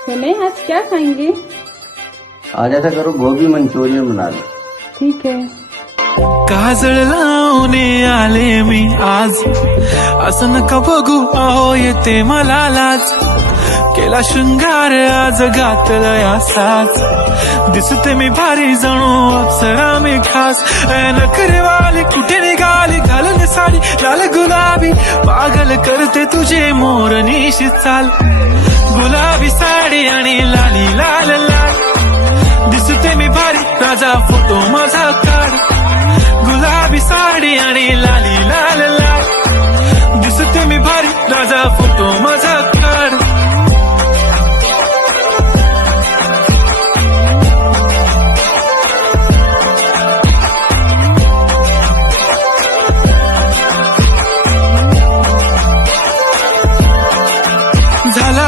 सुने आज क्या खाएंगे? आज ऐसा करो गोभी मंचूरियन बना लो। ठीक है। काजळ लावणे आले मी आज, असं नका बघू अहो येते मला लाज. केला शृंगार आज घातला साज, दिसते मी भारी जणू अप्सरा मी खास. नखरेवाली कुठे निघाली घालून साडी लाल गुलाबी, पागल करते तुझे मोरनीशी चाल. गुलाबी साडी आणि लाली लाल लाल, दिसते मी भारी राजा फोटो माझा काढ. गुलाबी साडी आणि लाली लाल लाल, दिसते मी भारी राजा फोटो माझा काढ.